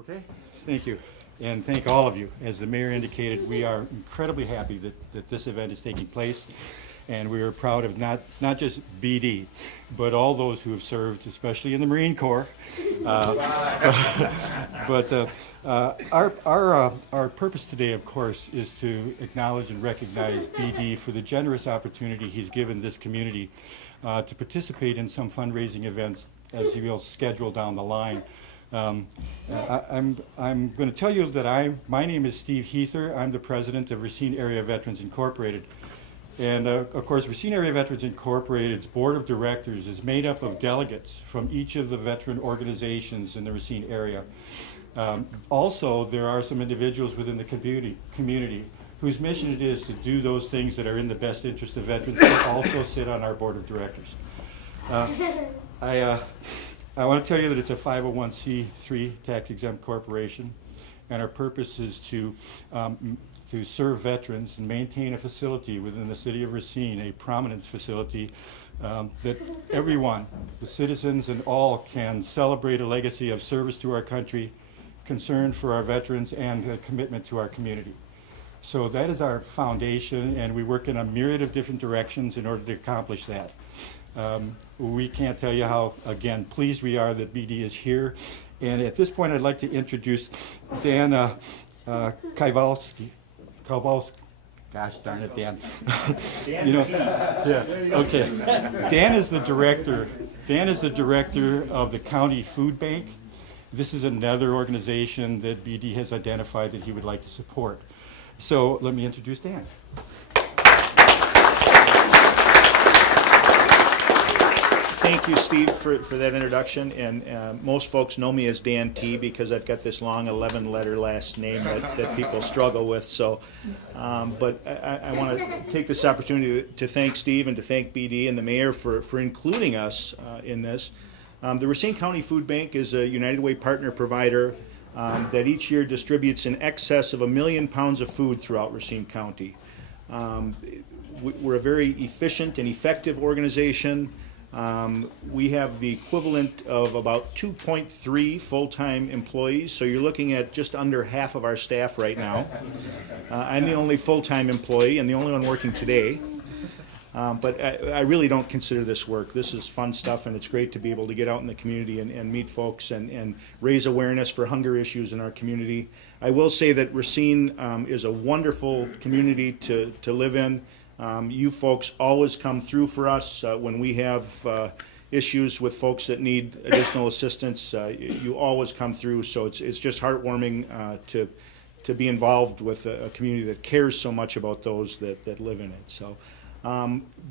Okay, thank you. And thank all of you. As the mayor indicated, we are incredibly happy that this event is taking place. And we are proud of not just BD, but all those who have served, especially in the Marine Corps. Our purpose today, of course, is to acknowledge and recognize BD for the generous opportunity he's given this community to participate in some fundraising events as he will schedule down the line. I'm going to tell you that my name is Steve Heather. I'm the president of Racine Area Veterans Incorporated. And of course, Racine Area Veterans Incorporated's board of directors is made up of delegates from each of the veteran organizations in the Racine area. Also, there are some individuals within the community whose mission it is to do those things that are in the best interest of veterans that also sit on our board of directors. I want to tell you that it's a 501c3 tax-exempt corporation, and our purpose is to serve veterans and maintain a facility within the city of Racine, a prominence facility that everyone, the citizens and all, can celebrate a legacy of service to our country, concern for our veterans, and a commitment to our community. So that is our foundation, and we work in a myriad of different directions in order to accomplish that. We can't tell you how, again, pleased we are that BD is here. And at this point, I'd like to introduce Dan Kowalski. Gosh darn it, Dan. You know, yeah, okay. Dan is the director. Dan is the director of the county food bank. This is another organization that BD has identified that he would like to support. So let me introduce Dan. Thank you, Steve, for that introduction. And most folks know me as Dan T because I've got this long 11-letter last name that people struggle with. So, but I want to take this opportunity to thank Steve and to thank BD and the mayor for including us in this. The Racine County Food Bank is a United Way partner provider that each year distributes in excess of 1 million pounds of food throughout Racine County. We're a very efficient and effective organization. We have the equivalent of about 2.3 full-time employees, so you're looking at just under half of our staff right now. I'm the only full-time employee and the only one working today, but I really don't consider this work. This is fun stuff, and it's great to be able to get out in the community and meet folks and raise awareness for hunger issues in our community. I will say that Racine is a wonderful community to live in. You folks always come through for us when we have issues with folks that need additional assistance. You always come through, so it's just heartwarming to be involved with a community that cares so much about those that live in it. So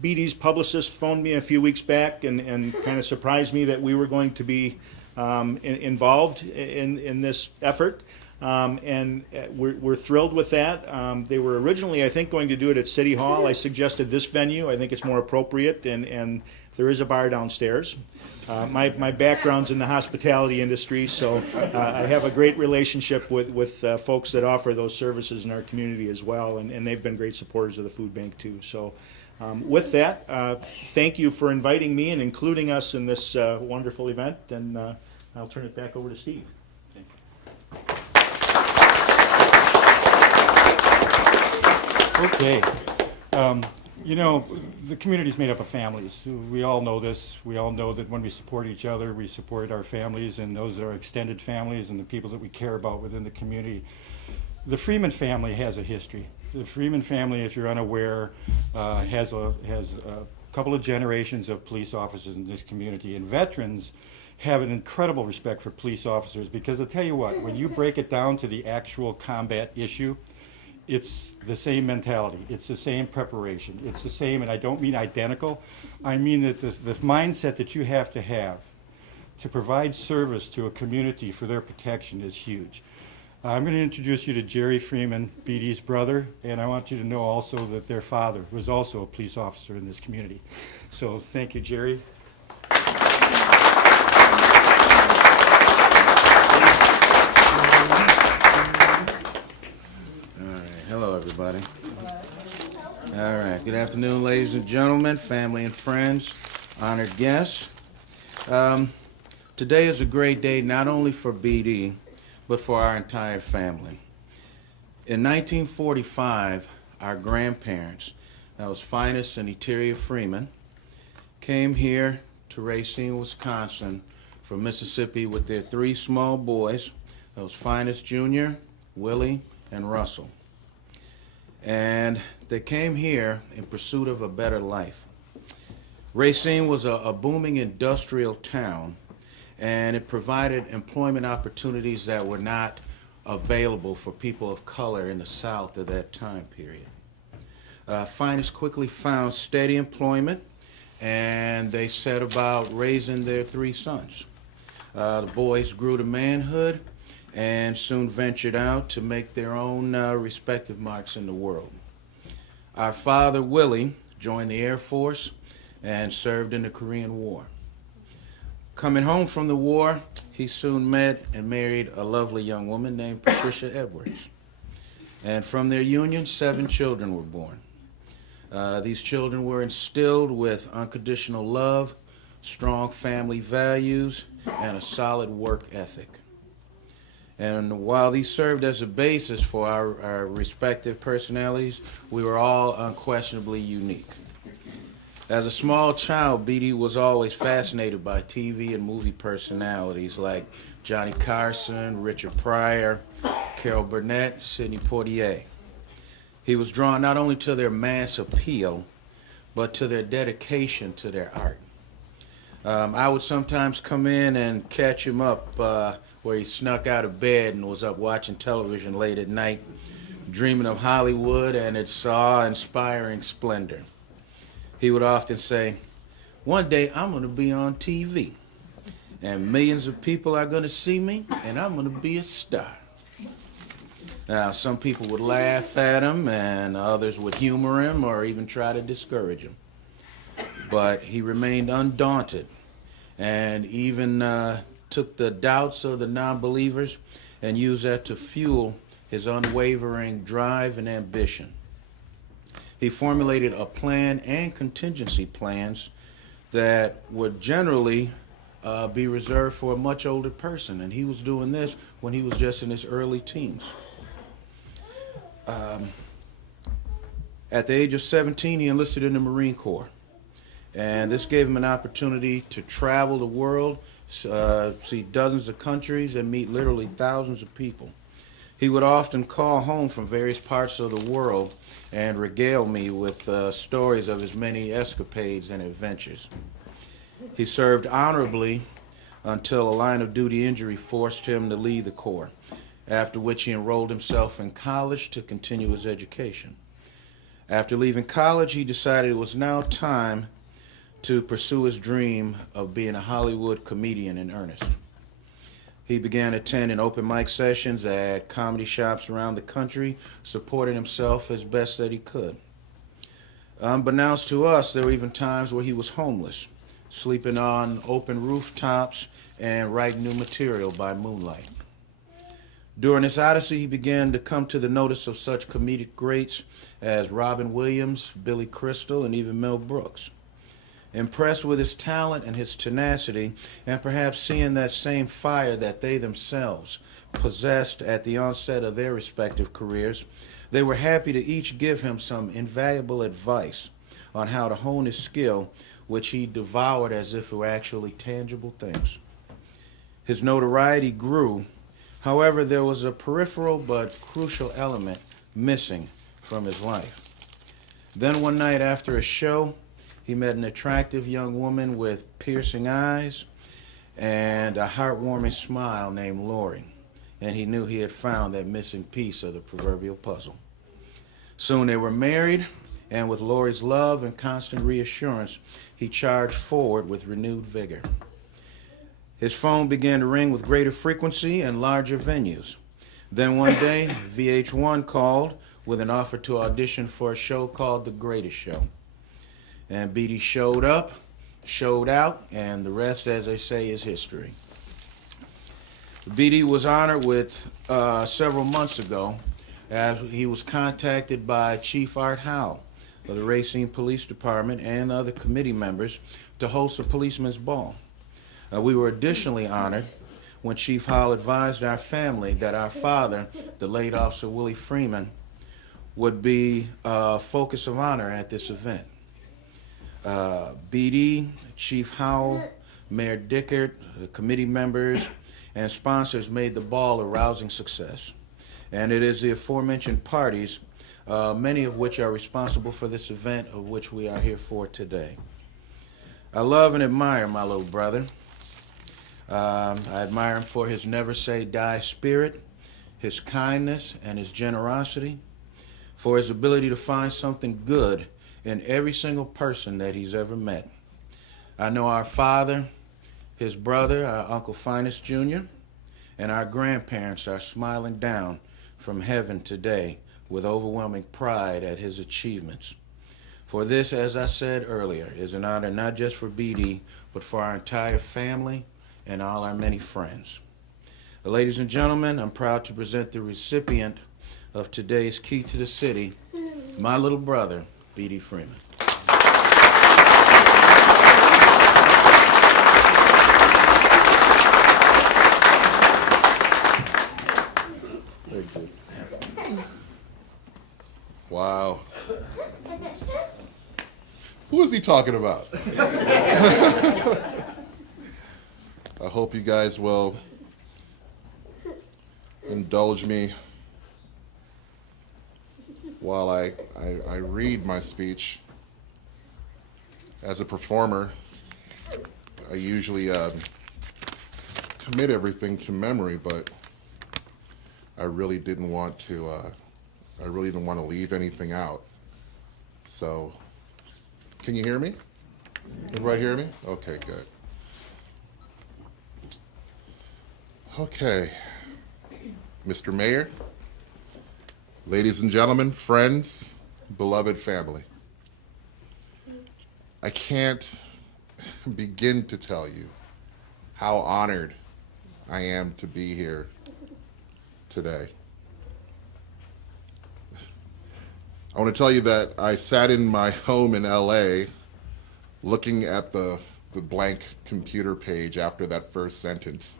BD's publicist phoned me a few weeks back and kind of surprised me that we were going to be involved in this effort. And we're thrilled with that. They were originally, I think, going to do it at City Hall. I suggested this venue. I think it's more appropriate, and there is a bar downstairs. My background's in the hospitality industry, so I have a great relationship with folks that offer those services in our community as well, and they've been great supporters of the food bank too. So with that, thank you for inviting me and including us in this wonderful event, and I'll turn it back over to Steve. Okay. You know, the community is made up of families. We all know this. We all know that when we support each other, we support our families, and those are extended families and the people that we care about within the community. The Freeman family has a history. The Freeman family, if you're unaware, has a couple of generations of police officers in this community, and veterans have an incredible respect for police officers because I'll tell you what, when you break it down to the actual combat issue, it's the same mentality, it's the same preparation, it's the same, and I don't mean identical, I mean that the mindset that you have to provide service to a community for their protection is huge. I'm going to introduce you to Jerry Freeman, BD's brother, and I want you to know also that their father was also a police officer in this community. So thank you, Jerry. Hello, everybody. All right. Good afternoon, ladies and gentlemen, family and friends, honored guests. Today is a great day not only for BD, but for our entire family. In 1945, our grandparents, that was Finest and D Freeman, came here to Racine, Wisconsin from Mississippi with their 3 small boys. That was Finest Jr., Willie, and Russell. And they came here in pursuit of a better life. Racine was a booming industrial town, and it provided employment opportunities that were not available for people of color in the South at that time period. Finest quickly found steady employment, and they set about raising their 3 sons. The boys grew to manhood and soon ventured out to make their own respective marks in the world. Our father, Willie, joined the Air Force and served in the Korean War. Coming home from the war, he soon met and married a lovely young woman named Patricia Edwards. And from their union, 7 children were born. These children were instilled with unconditional love, strong family values, and a solid work ethic. And while these served as a basis for our respective personalities, we were all unquestionably unique. As a small child, B.D. was always fascinated by TV and movie personalities like Johnny Carson, Richard Pryor, Carol Burnett, Sidney Poitier. He was drawn not only to their mass appeal, but to their dedication to their art. I would sometimes come in and catch him up where he snuck out of bed and was up watching television late at night, dreaming of Hollywood and its awe-inspiring splendor. He would often say, "One day I'm going to be on TV, and millions of people are going to see me, and I'm going to be a star." Now, some people would laugh at him, and others would humor him or even try to discourage him. But he remained undaunted and even took the doubts of the non-believers and used that to fuel his unwavering drive and ambition. He formulated a plan and contingency plans that would generally be reserved for a much older person, and he was doing this when he was just in his early teens. At the age of 17, he enlisted in the Marine Corps, and this gave him an opportunity to travel the world, see dozens of countries, and meet literally thousands of people. He would often call home from various parts of the world and regale me with stories of his many escapades and adventures. He served honorably until a line of duty injury forced him to leave the Corps, after which he enrolled himself in college to continue his education. After leaving college, he decided it was now time to pursue his dream of being a Hollywood comedian in earnest. He began attending open mic sessions at comedy shops around the country, supporting himself as best that he could. Unbeknownst to us, there were even times where he was homeless, sleeping on open rooftops and writing new material by moonlight. During this odyssey, he began to come to the notice of such comedic greats as Robin Williams, Billy Crystal, and even Mel Brooks. Impressed with his talent and his tenacity, and perhaps seeing that same fire that they themselves possessed at the onset of their respective careers, they were happy to each give him some invaluable advice on how to hone his skill, which he devoured as if it were actually tangible things. His notoriety grew. However, there was a peripheral but crucial element missing from his life. Then one night after a show, he met an attractive young woman with piercing eyes and a heartwarming smile named Lori, and he knew he had found that missing piece of the proverbial puzzle. Soon they were married, and with Lori's love and constant reassurance, he charged forward with renewed vigor. His phone began to ring with greater frequency and larger venues. Then one day, VH1 called with an offer to audition for a show called The Greatest Show. And B.D. showed up, showed out, and the rest, as they say, is history. B.D. was honored with several months ago as he was contacted by Chief Art Howell of the Racine Police Department and other committee members to host a policeman's ball. We were additionally honored when Chief Howell advised our family that our father, the late Officer Willie Freeman, would be a focus of honor at this event. BD, Chief Howell, Mayor Dickert, the committee members, and sponsors made the ball a rousing success. And it is the aforementioned parties, many of which are responsible for this event, of which we are here for today. I love and admire my little brother. I admire him for his never say die spirit, his kindness and his generosity, for his ability to find something good in every single person that he's ever met. I know our father, his brother, our Uncle Finest Jr., and our grandparents are smiling down from heaven today with overwhelming pride at his achievements. For this, as I said earlier, is an honor not just for BD, but for our entire family and all our many friends. Ladies and gentlemen, I'm proud to present the recipient of today's Key to the City, my little brother, D Freeman. Thank you. Wow. Who is he talking about? I hope you guys will indulge me while I read my speech. As a performer, I usually commit everything to memory, but I really didn't want to leave anything out. So, can you hear me? Everybody hear me? Okay, good. Okay, Mr. Mayor, ladies and gentlemen, friends, beloved family, I can't begin to tell you how honored I am to be here today. I want to tell you that I sat in my home in LA looking at the blank computer page after that first sentence.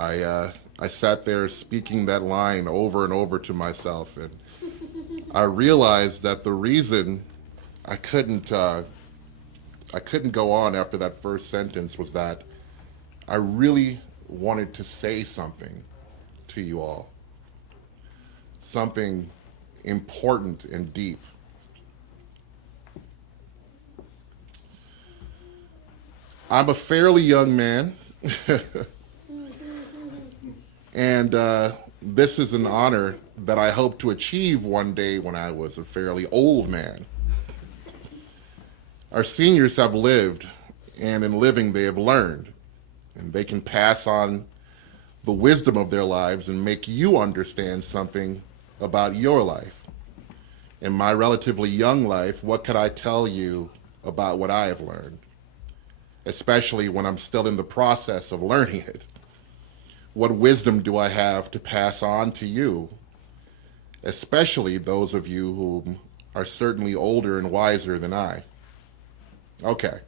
I sat there speaking that line over and over to myself, and I realized that the reason I couldn't go on after that first sentence was that I really wanted to say something to you all, something important and deep. I'm a fairly young man, and this is an honor that I hope to achieve one day when I was a fairly old man. Our seniors have lived, and in living they have learned, and they can pass on the wisdom of their lives and make you understand something about your life. In my relatively young life, what could I tell you about what I have learned, especially when I'm still in the process of learning it? What wisdom do I have to pass on to you, especially those of you who are certainly older and wiser than I? Okay,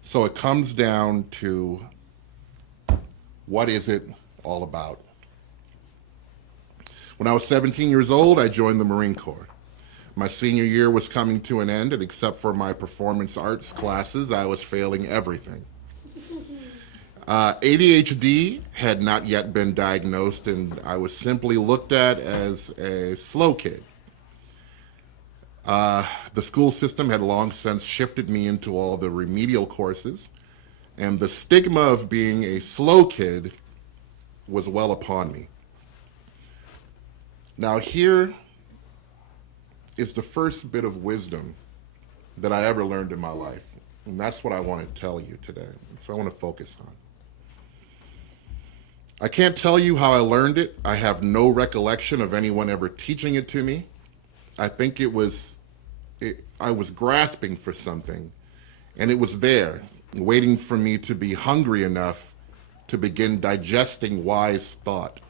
so it comes down to, what is it all about? When I was 17 years old, I joined the Marine Corps. My senior year was coming to an end, and except for my performance arts classes, I was failing everything. ADHD had not yet been diagnosed, and I was simply looked at as a slow kid. The school system had long since shifted me into all the remedial courses, and the stigma of being a slow kid was well upon me. Now here is the first bit of wisdom that I ever learned in my life, and that's what I want to tell you today. So I want to focus on. I can't tell you how I learned it. I have no recollection of anyone ever teaching it to me. I think I was grasping for something, and it was there, waiting for me to be hungry enough to begin digesting wise thought.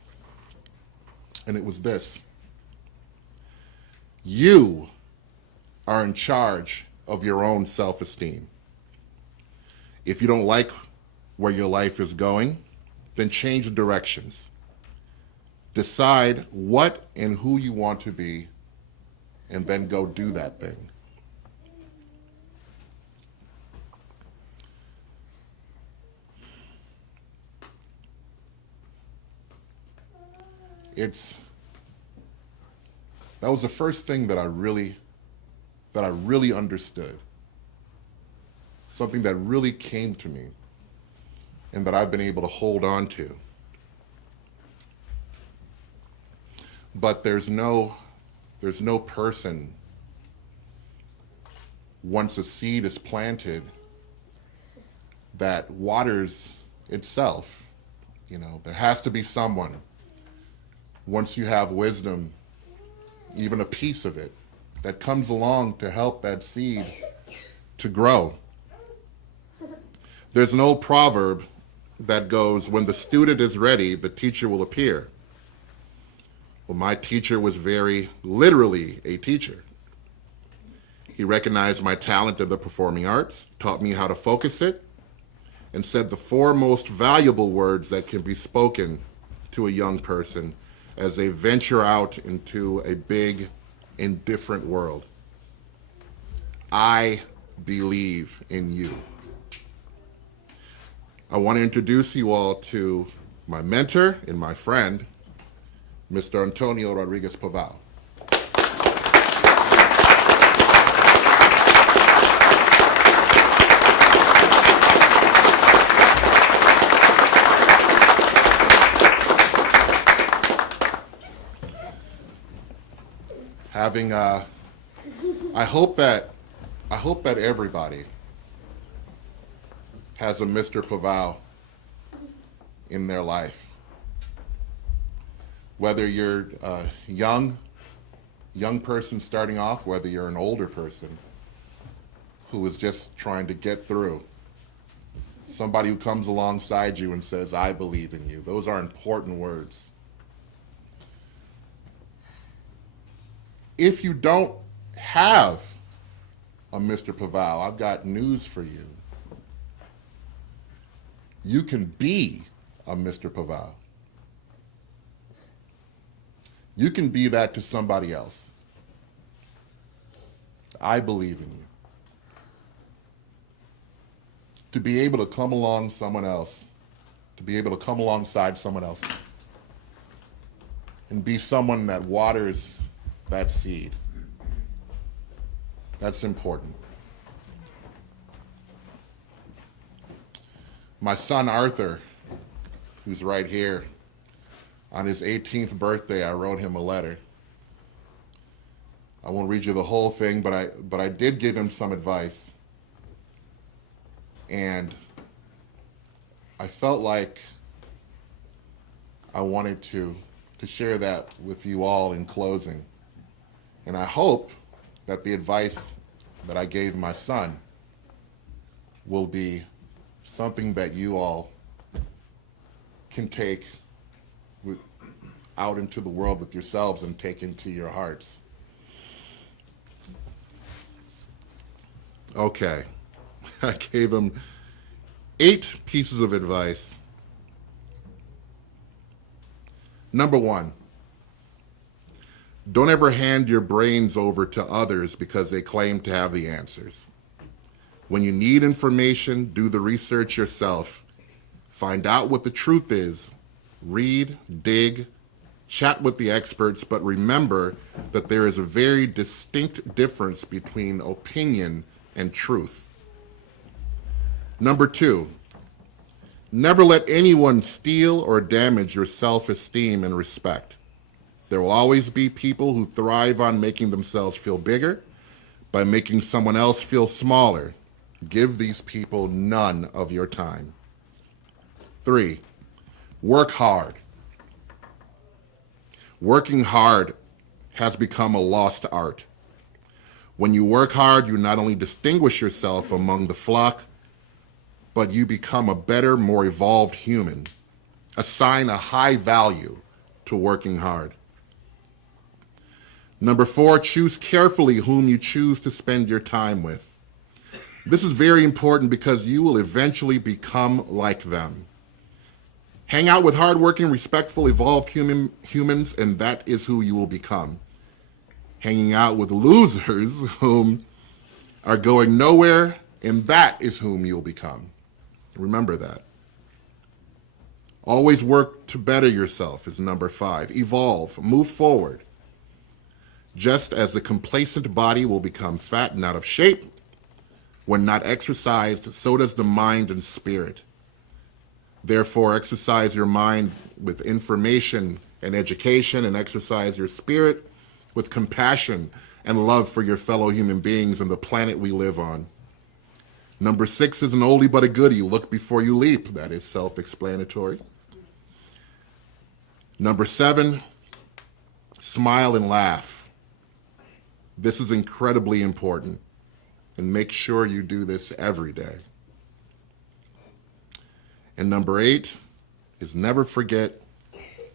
And it was this: you are in charge of your own self-esteem. If you don't like where your life is going, then change directions. Decide what and who you want to be, and then go do that thing. That was the first thing that I really understood. Something that really came to me and that I've been able to hold on to. But there's no person, once a seed is planted, that waters itself. You know, there has to be someone, once you have wisdom, even a piece of it, that comes along to help that seed to grow. There's an old proverb that goes, when the student is ready, the teacher will appear. Well, my teacher was very literally a teacher. He recognized my talent in the performing arts, taught me how to focus it, and said the four most valuable words that can be spoken to a young person as they venture out into a big and different world. I believe in you. I want to introduce you all to my mentor and my friend, Mr. Antonio Rodriguez Paval. I hope that everybody has a Mr. Paval in their life. Whether you're a young person starting off, whether you're an older person who is just trying to get through, somebody who comes alongside you and says, I believe in you. Those are important words. If you don't have a Mr. Paval, I've got news for you. You can be a Mr. Paval. You can be that to somebody else. I believe in you. To be able to come along someone else, to be able to come alongside someone else and be someone that waters that seed. That's important. My son Arthur, who's right here, on his 18th birthday, I wrote him a letter. I won't read you the whole thing, but I did give him some advice. And I felt like I wanted to share that with you all in closing. And I hope that the advice that I gave my son will be something that you all can take out into the world with yourselves and take into your hearts. Okay, I gave him 8 pieces of advice. Number 1, don't ever hand your brains over to others because they claim to have the answers. When you need information, do the research yourself. Find out what the truth is. Read, dig, chat with the experts, but remember that there is a very distinct difference between opinion and truth. Number 2, never let anyone steal or damage your self-esteem and respect. There will always be people who thrive on making themselves feel bigger by making someone else feel smaller. Give these people none of your time. 3, work hard. Working hard has become a lost art. When you work hard, you not only distinguish yourself among the flock, but you become a better, more evolved human. Assign a high value to working hard. Number 4, choose carefully whom you choose to spend your time with. This is very important because you will eventually become like them. Hang out with hardworking, respectful, evolved humans, and that is who you will become. Hanging out with losers whom are going nowhere, and that is whom you'll become. Remember that. Always work to better yourself is number 5. Evolve, move forward. Just as the complacent body will become fat and out of shape when not exercised, so does the mind and spirit. Therefore, exercise your mind with information and education, and exercise your spirit with compassion and love for your fellow human beings and the planet we live on. Number 6 is an oldie but a goodie. Look before you leap. That is self-explanatory. Number 7, smile and laugh. This is incredibly important, and make sure you do this every day. And number 8 is never forget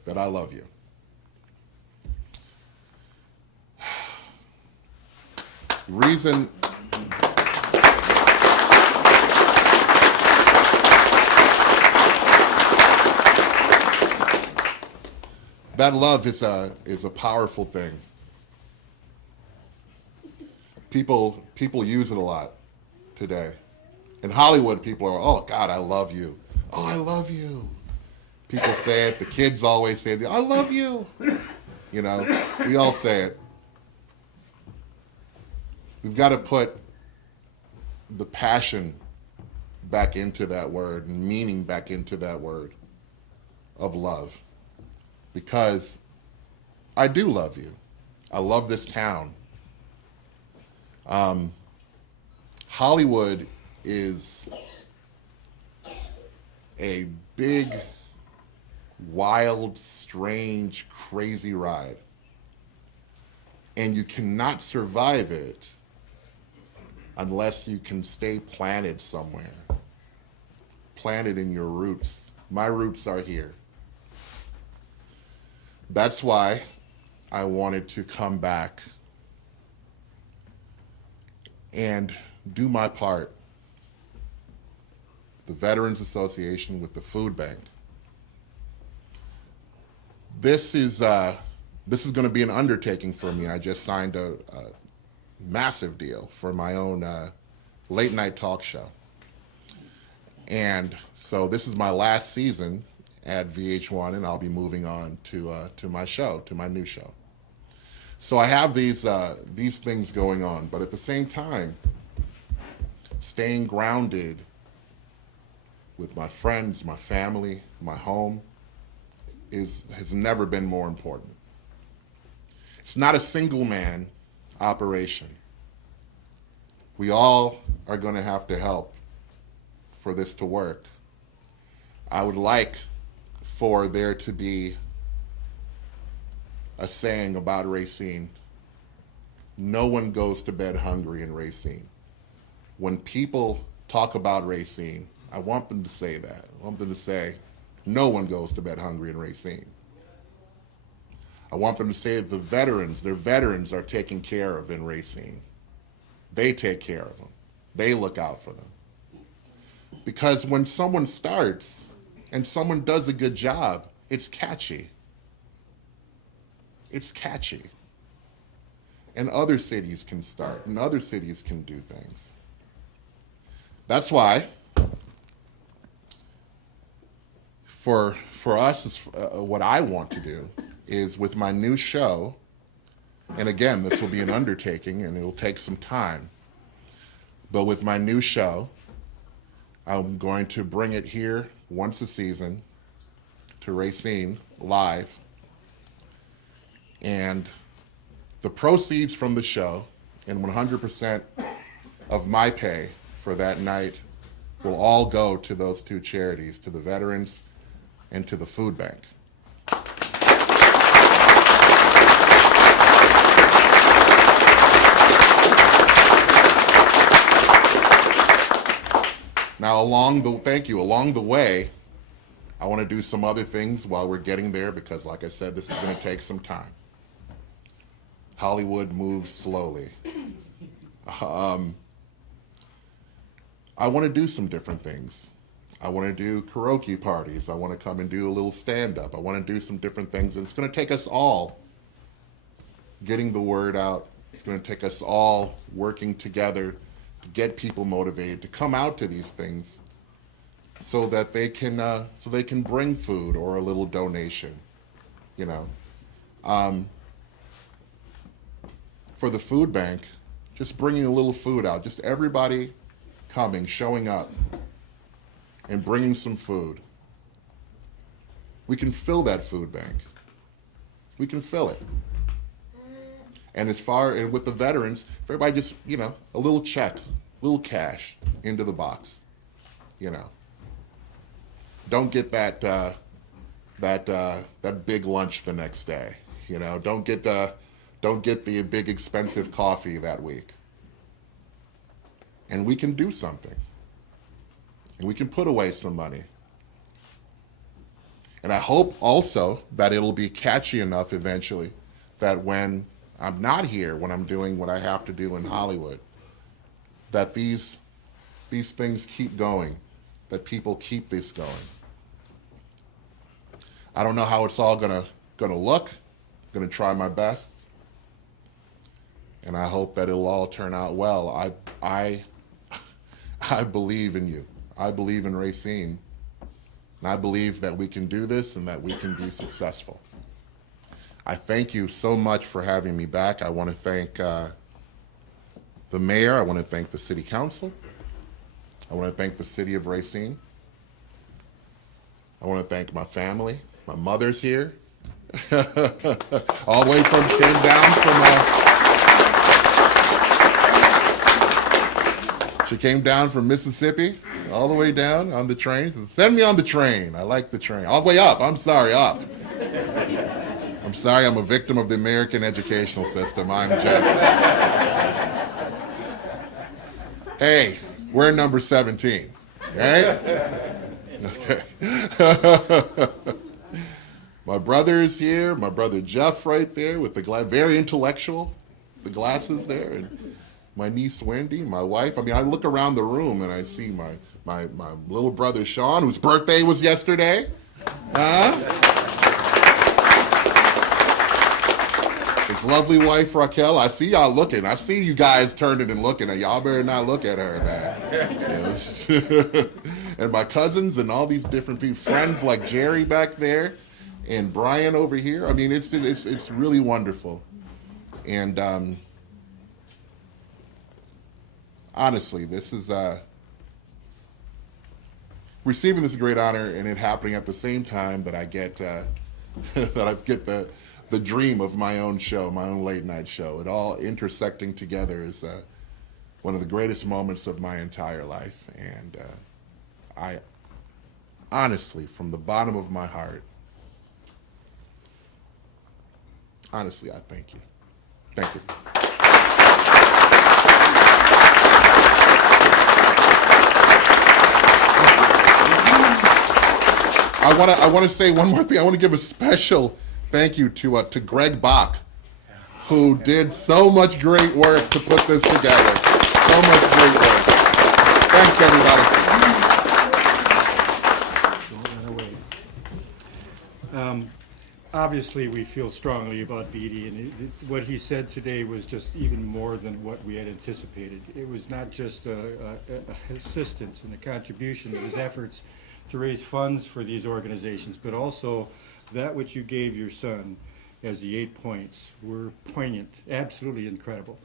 that I love you. Reason that love is a powerful thing. People use it a lot today. In Hollywood, people are, oh God, I love you. Oh, I love you. People say it. The kids always say it. I love you. You know, we all say it. We've got to put the passion back into that word and meaning back into that word of love. Because I do love you. I love this town. Hollywood is a big, wild, strange, crazy ride. And you cannot survive it unless you can stay planted somewhere. Planted in your roots. My roots are here. That's why I wanted to come back and do my part. The Veterans Association with the Food Bank. This is going to be an undertaking for me. I just signed a massive deal for my own late night talk show. And so this is my last season at VH1, and I'll be moving on to my show, to my new show. So I have these things going on, but at the same time, staying grounded with my friends, my family, my home has never been more important. It's not a single man operation. We all are going to have to help for this to work. I would like for there to be a saying about Racine. No one goes to bed hungry in Racine. When people talk about Racine, I want them to say that. I want them to say, no one goes to bed hungry in Racine. I want them to say that their veterans are taken care of in Racine. They take care of them. They look out for them. Because when someone starts and someone does a good job, it's catchy. It's catchy. And other cities can start, and other cities can do things. That's why, for us, what I want to do is with my new show, and again, this will be an undertaking and it'll take some time, but with my new show, I'm going to bring it here once a season to Racine live, and the proceeds from the show and 100% of my pay for that night will all go to those two charities, to the veterans and to the food bank. Now, along the way, I want to do some other things while we're getting there because, like I said, this is going to take some time. Hollywood moves slowly. I want to do some different things. I want to do karaoke parties. I want to come and do a little stand-up. I want to do some different things. And it's going to take us all getting the word out. It's going to take us all working together to get people motivated to come out to these things so that they can bring food or a little donation, you know. For the food bank, just bringing a little food out, just everybody coming, showing up, and bringing some food. We can fill that food bank. We can fill it. And and with the veterans, if everybody just, you know, a little check, a little cash into the box, you know. Don't get that big lunch the next day, you know. Don't get the big expensive coffee that week. And we can do something. And we can put away some money. And I hope also that it'll be catchy enough eventually that when I'm not here, when I'm doing what I have to do in Hollywood, that these things keep going, that people keep this going. I don't know how it's all gonna look. I'm gonna try my best. And I hope that it'll all turn out well. I believe in you. I believe in Racine. And I believe that we can do this and that we can be successful. I thank you so much for having me back. I want to thank the mayor. I want to thank the city council. I want to thank the city of Racine. I want to thank my family. My mother's here. All the way came down from... She came down from Mississippi, all the way down on the train. So send me on the train. I like the train. All the way up. I'm sorry, up. I'm sorry, I'm a victim of the American educational system. I'm just... Hey, we're number 17, right? Okay. My brother is here. My brother Jeff right there with the very intellectual, the glasses there. And my niece Wendy, my wife. I mean, I look around the room and I see my little brother Sean, whose birthday was yesterday. His lovely wife Raquel. I see y'all looking. I see you guys turning and looking, and y'all better not look at her, man. You know? And my cousins and all these different people, friends like Jerry back there, and Brian over here. I mean, it's really wonderful. And honestly, this is receiving this great honor and it happening at the same time that I get the dream of my own show, my own late night show. It all intersecting together is one of the greatest moments of my entire life. And I honestly, from the bottom of my heart, honestly, I thank you. Thank you. I want to say one more thing. I want to give a special thank you to Greg Bach, who did so much great work to put this together. So much great work. Thanks, everybody. Obviously, we feel strongly about Beatty, and what he said today was just even more than what we had anticipated. It was not just assistance and a contribution of his efforts to raise funds for these organizations, but also that which you gave your son as the 8 points were poignant, absolutely incredible.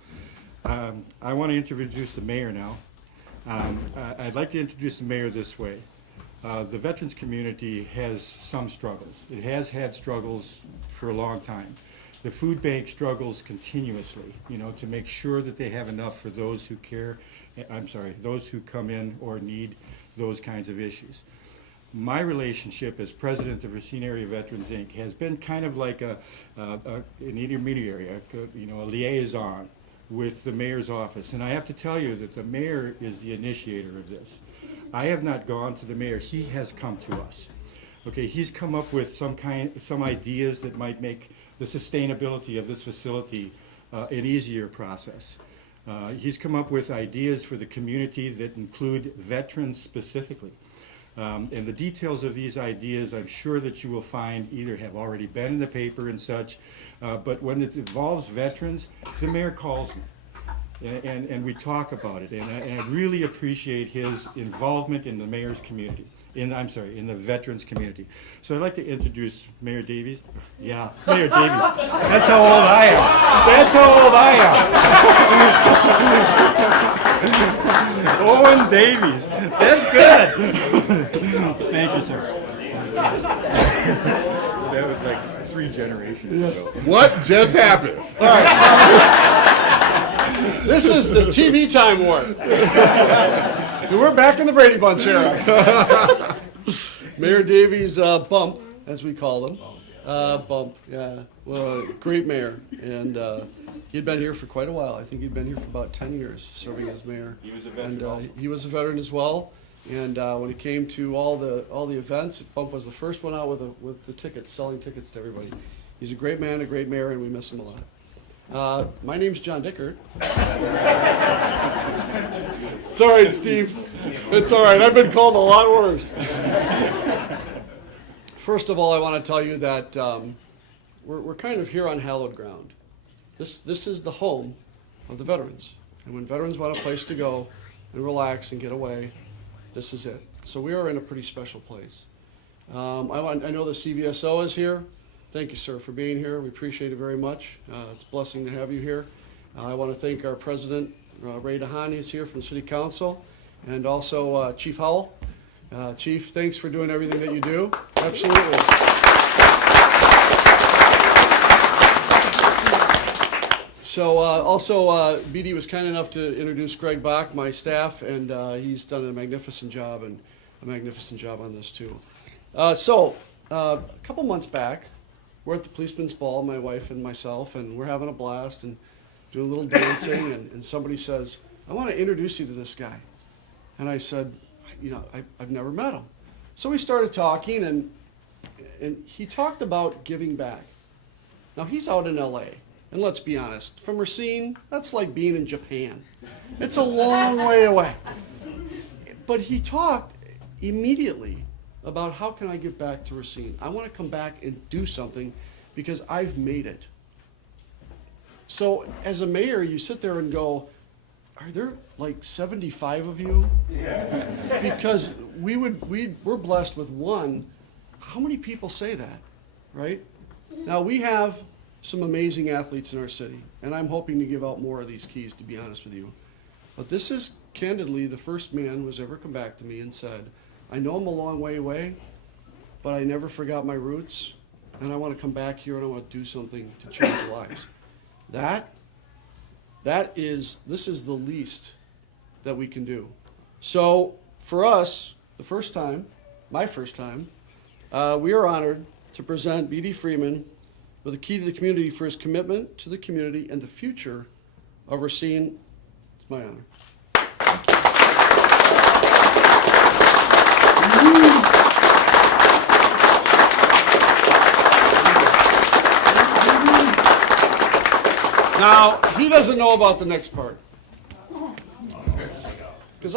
I want to introduce the mayor now. I'd like to introduce the mayor this way. The veterans community has some struggles. It has had struggles for a long time. The food bank struggles continuously, you know, to make sure that they have enough for those who those who come in or need those kinds of issues. My relationship as president of Racine Area Veterans, Inc. has been kind of like an intermediary, a liaison with the mayor's office. And I have to tell you that the mayor is the initiator of this. I have not gone to the mayor. He has come to us. Okay, he's come up with some ideas that might make the sustainability of this facility an easier process. He's come up with ideas for the community that include veterans specifically. And the details of these ideas, I'm sure that you will find either have already been in the paper and such, but when it involves veterans, the mayor calls me. And we talk about it, and I really appreciate his involvement in the mayor's community, in the veterans community. So I'd like to introduce Mayor Davies. Yeah, Mayor Davies. That's how old I am. That's how old I am. Owen Davies. That's good. Thank you, sir. That was like 3 generations ago. What just happened? This is the TV time warp. And we're back in the Brady Bunch era. Mayor Davies Bump, as we call him. Bump, yeah. Well, great mayor. And he'd been here for quite a while. I think he'd been here for about 10 years serving as mayor. He was a veteran And also. he was a veteran as well. And when it came to all the events, Bump was the first one out with the tickets, selling tickets to everybody. He's a great man, a great mayor, and we miss him a lot. My name's John Dickert. It's all right, Steve. It's all right. I've been called a lot worse. First of all, I want to tell you that we're kind of here on hallowed ground. This is the home of the veterans. And when veterans want a place to go and relax and get away, this is it. So we are in a pretty special place. I know the CVSO is here. Thank you, sir, for being here. We appreciate it very much. It's a blessing to have you here. I want to thank our president, Ray DeHaan, is here from the City Council, and also Chief Howell. Chief, thanks for doing everything that you do. Absolutely. So also, BD was kind enough to introduce Greg Bach, my staff, and he's done a magnificent job on this too. A couple months back, we're at the policeman's ball, my wife and myself, and we're having a blast and doing a little dancing, and somebody says, I want to introduce you to this guy. And I said, I've never met him. So we started talking, and he talked about giving back. Now, he's out in LA, and let's be honest, from Racine, that's like being in Japan. It's a long way away. But he talked immediately about how can I give back to Racine. I want to come back and do something because I've made it. So as a mayor, you sit there and go, are there like 75 of you? Yeah. Because we're blessed with one. How many people say that, right? Now we have some amazing athletes in our city, and I'm hoping to give out more of these keys, to be honest with you. But this is candidly the first man who has ever come back to me and said, I know I'm a long way away, but I never forgot my roots, and I want to come back here and I want to do something to change lives. This is the least that we can do. So for us, my first time, we are honored to present D Freeman with a key to the community for his commitment to the community and the future of Racine. It's my honor. Now, he doesn't know about the next part. Because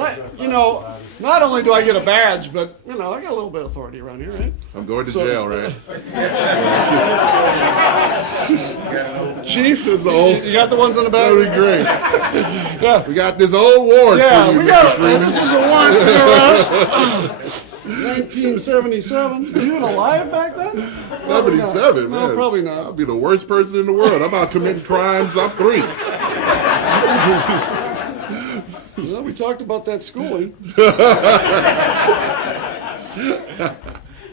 not only do I get a badge, but, I got a little bit of authority around here, right? I'm going to jail, right? Chief, you got the ones on the back? That'd be great. Yeah. We got this old warrant Yeah, for you, we Mr. got Freeman. this is a warrant for us. 1977. Were you alive back then? 77, man. No, probably not. I'll be the worst person in the world. I'm out committing crimes. I'm 3. Well, we talked about that schooling.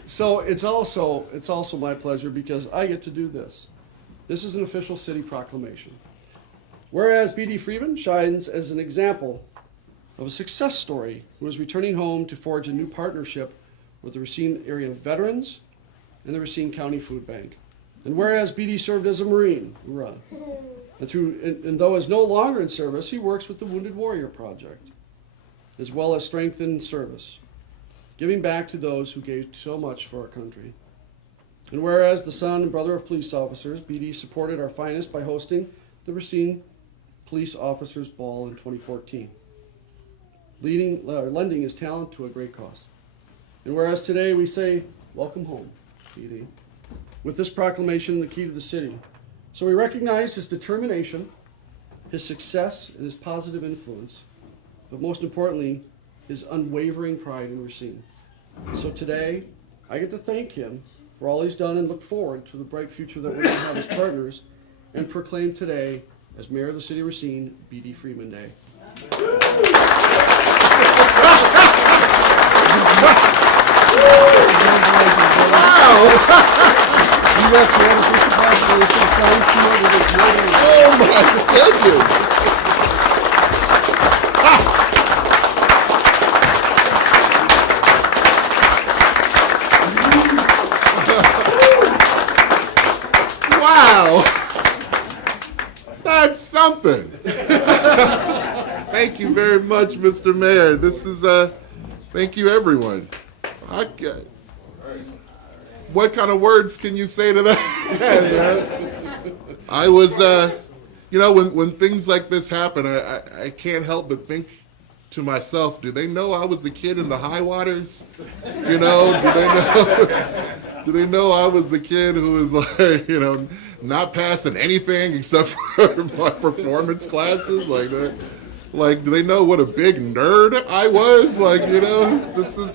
So it's also my pleasure because I get to do this. This is an official city proclamation. Whereas D Freeman shines as an example of a success story who is returning home to forge a new partnership with the Racine area veterans and the Racine County Food Bank. And whereas BD served as a Marine, and though is no longer in service, he works with the Wounded Warrior Project, as well as Strength in Service, giving back to those who gave so much for our country. And whereas the son and brother of police officers, BD supported our finest by hosting the Racine Police Officers Ball in 2014, lending his talent to a great cause. And whereas today we say, welcome home, BD, with this proclamation, the key to the city. So we recognize his determination, his success, and his positive influence, but most importantly, his unwavering pride in Racine. So today, I get to thank him for all he's done and look forward to the bright future that we're going to have as partners, and proclaim today, as Mayor of the City of Racine, D Freeman Day. Oh my goodness! Wow! That's something. Thank you very much, Mr. Mayor. This is thank you, everyone. What kind of words can you say to that? I was, you know, when things like this happen, I can't help but think to myself, do they know I was a kid in the high waters? You know, do they know I was the kid who was like, you know, not passing anything except for my performance classes? Like that. Like, do they know what a big nerd I was? Like, you know, this is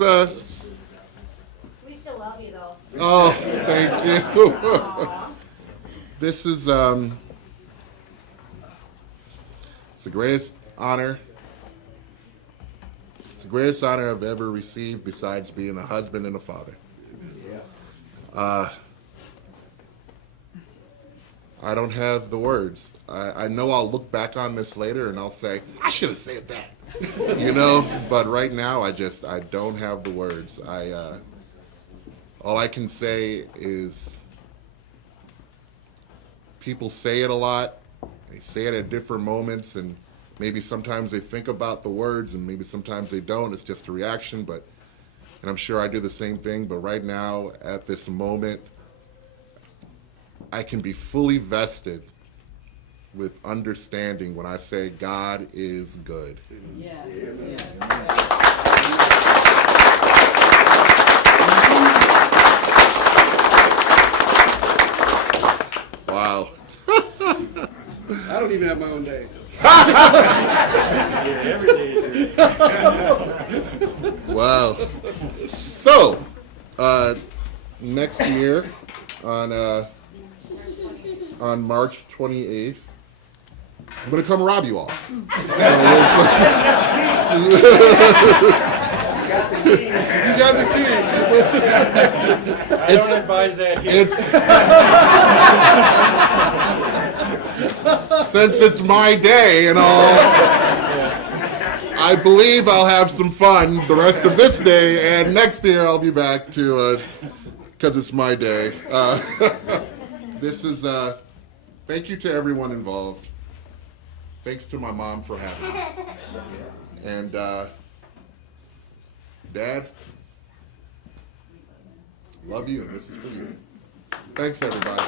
We still love you though. Oh, thank you. This is it's the greatest honor. It's the greatest honor I've ever received besides being a husband and a father. I don't have the words. I know I'll look back on this later and I'll say, I should have said that. You know, but right now I don't have the words. All I can say is people say it a lot. They say it at different moments, and maybe sometimes they think about the words and maybe sometimes they don't. It's just a reaction, and I'm sure I do the same thing, but right now at this moment, I can be fully vested with understanding when I say God is good. Yeah. Wow. I don't even have my own day. Yeah, every day is Wow. So, next year on March 28th, I'm going to come rob you all. You got the key. I don't advise that here. Since it's my day and all, I believe I'll have some fun the rest of this day, and next year I'll be back to, because it's my day. This is, thank you to everyone involved. Thanks to my mom for having me. And, Dad, love you, and this is for you. Thanks, everybody.